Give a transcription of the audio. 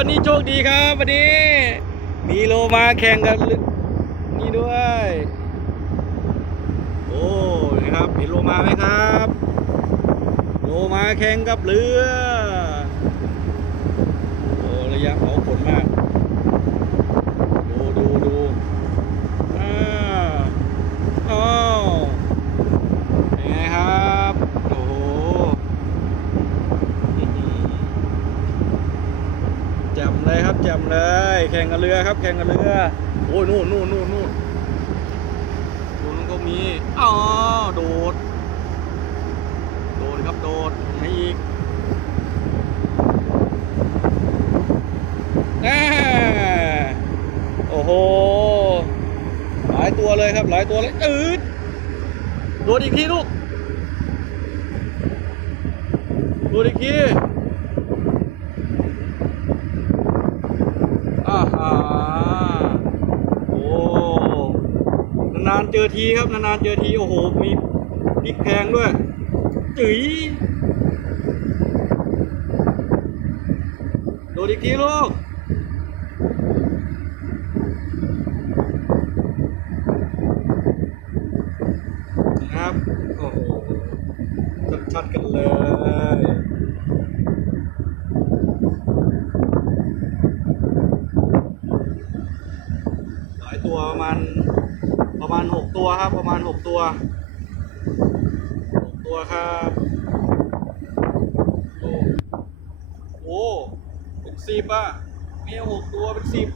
วันนี้โชคดีครับวันนี้ มีโลมาแข่งกันนี่ด้วย โอ้นะครับเห็นโลมาไหมครับ โลมาแข่งกับเรือ โอ้ระยะเขาขนมาก ดูดูดูอ่าอ้าวเป็นไงครับ โอ้โหอื้อหือแจ่ม เลยครับแจ่มเลย แข่งกับเรือครับ แข่งกับเรือโอ้ยนู่นนู่นนู่นนู่นนู่นก็มีอ๋อโดด โดดครับโดดให้อีกแน่โอ้โหหลายตัวเลยครับหลายตัวเลยอืดโดดอีกทีลูกโดดอีกที อ่าโอ้นานๆเจอทีครับ นานๆเจอที โอ้โห มีพริกแพงด้วยจื๋ยโดดอีกทีลูกครับ โอ้โหชัดๆกันเลย ห ลายตัวประมาณประมาณหกตัวครับ ประมาณหกตัวหกตัวครับโอ้โหเป็นสิบอะมีหกตัวเป็นสิบ